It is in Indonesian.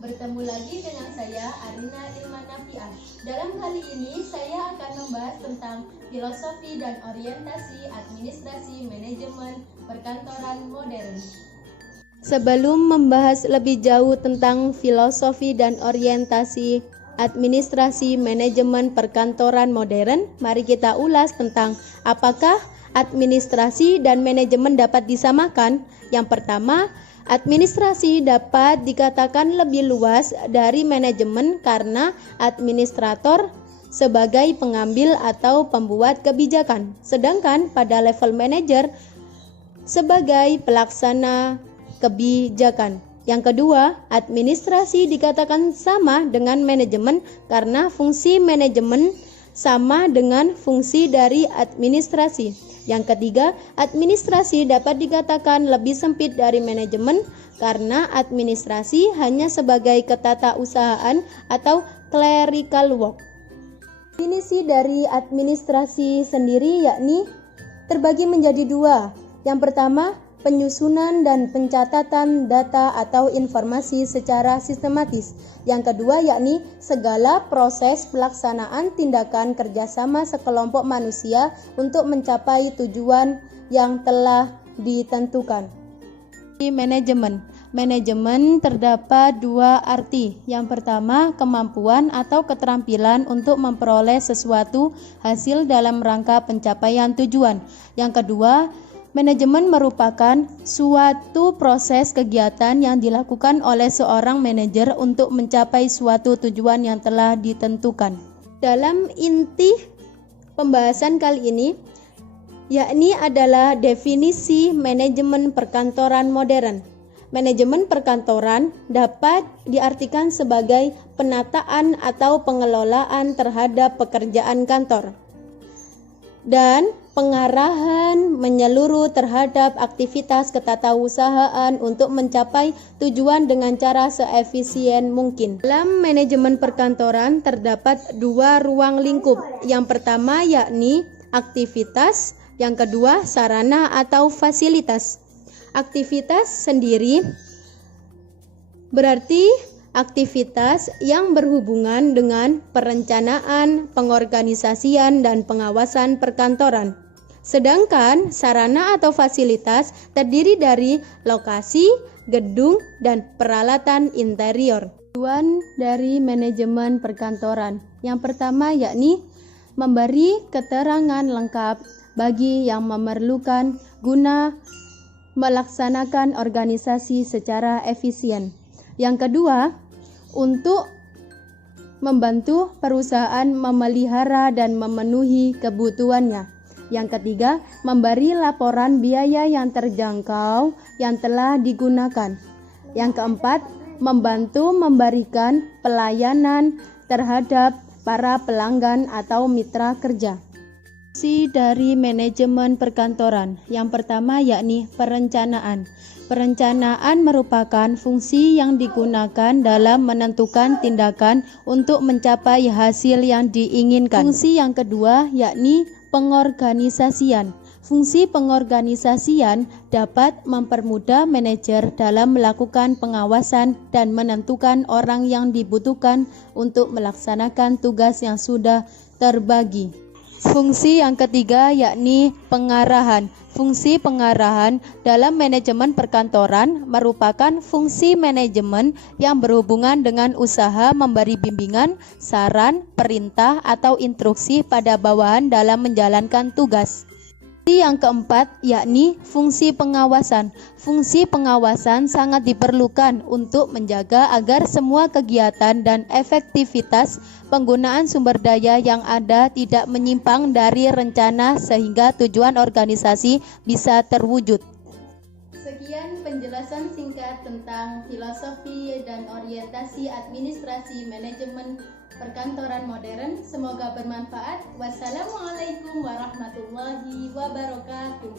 Bertemu lagi dengan saya, Arina Ilmanafiah. Dalam kali ini, saya akan membahas tentang filosofi dan orientasi administrasi manajemen perkantoran modern. Sebelum membahas lebih jauh tentang filosofi dan orientasi administrasi manajemen perkantoran modern, mari kita ulas tentang apakah administrasi dan manajemen dapat disamakan. Yang pertama, administrasi dapat dikatakan lebih luas dari manajemen karena administrator sebagai pengambil atau pembuat kebijakan, sedangkan pada level manajer sebagai pelaksana kebijakan. Yang kedua, administrasi dikatakan sama dengan manajemen karena fungsi manajemen sama dengan fungsi dari administrasi. Yang ketiga, administrasi dapat dikatakan lebih sempit dari manajemen karena administrasi hanya sebagai ketatausahaan atau clerical work. Definisi dari administrasi sendiri yakni terbagi menjadi dua. Yang pertama, penyusunan dan pencatatan data atau informasi secara sistematis. Yang kedua yakni segala proses pelaksanaan tindakan kerjasama sekelompok manusia untuk mencapai tujuan yang telah ditentukan. Manajemen terdapat dua arti. Yang pertama, kemampuan atau keterampilan untuk memperoleh sesuatu hasil dalam rangka pencapaian tujuan. Yang kedua, manajemen merupakan suatu proses kegiatan yang dilakukan oleh seorang manajer untuk mencapai suatu tujuan yang telah ditentukan. Dalam inti pembahasan kali ini, yakni adalah definisi manajemen perkantoran modern. Manajemen perkantoran dapat diartikan sebagai penataan atau pengelolaan terhadap pekerjaan kantor dan pengarahan menyeluruh terhadap aktivitas ketatausahaan untuk mencapai tujuan dengan cara seefisien mungkin. Dalam manajemen perkantoran terdapat dua ruang lingkup. Yang pertama yakni aktivitas, yang kedua sarana atau fasilitas. Aktivitas sendiri berarti aktivitas yang berhubungan dengan perencanaan, pengorganisasian, dan pengawasan perkantoran. Sedangkan sarana atau fasilitas terdiri dari lokasi, gedung, dan peralatan interior. Tujuan dari manajemen perkantoran yang pertama yakni memberi keterangan lengkap bagi yang memerlukan guna melaksanakan organisasi secara efisien. Yang kedua, untuk membantu perusahaan memelihara dan memenuhi kebutuhannya. Yang ketiga, memberi laporan biaya yang terjangkau yang telah digunakan. Yang keempat, membantu memberikan pelayanan terhadap para pelanggan atau mitra kerja. Fungsi dari manajemen perkantoran yang pertama yakni perencanaan. Perencanaan merupakan fungsi yang digunakan dalam menentukan tindakan untuk mencapai hasil yang diinginkan. Fungsi yang kedua yakni pengorganisasian. Fungsi pengorganisasian dapat mempermudah manajer dalam melakukan pengawasan dan menentukan orang yang dibutuhkan untuk melaksanakan tugas yang sudah terbagi. Fungsi yang ketiga yakni pengarahan. Fungsi pengarahan dalam manajemen perkantoran merupakan fungsi manajemen yang berhubungan dengan usaha memberi bimbingan, saran, perintah, atau instruksi pada bawahan dalam menjalankan tugas. Fungsi yang keempat yakni fungsi pengawasan. Fungsi pengawasan sangat diperlukan untuk menjaga agar semua kegiatan dan efektivitas penggunaan sumber daya yang ada tidak menyimpang dari rencana sehingga tujuan organisasi bisa terwujud. Sekian penjelasan singkat tentang filosofi dan orientasi administrasi manajemen perkantoran modern. Semoga bermanfaat. Wassalamualaikum warahmatullahi wabarakatuh.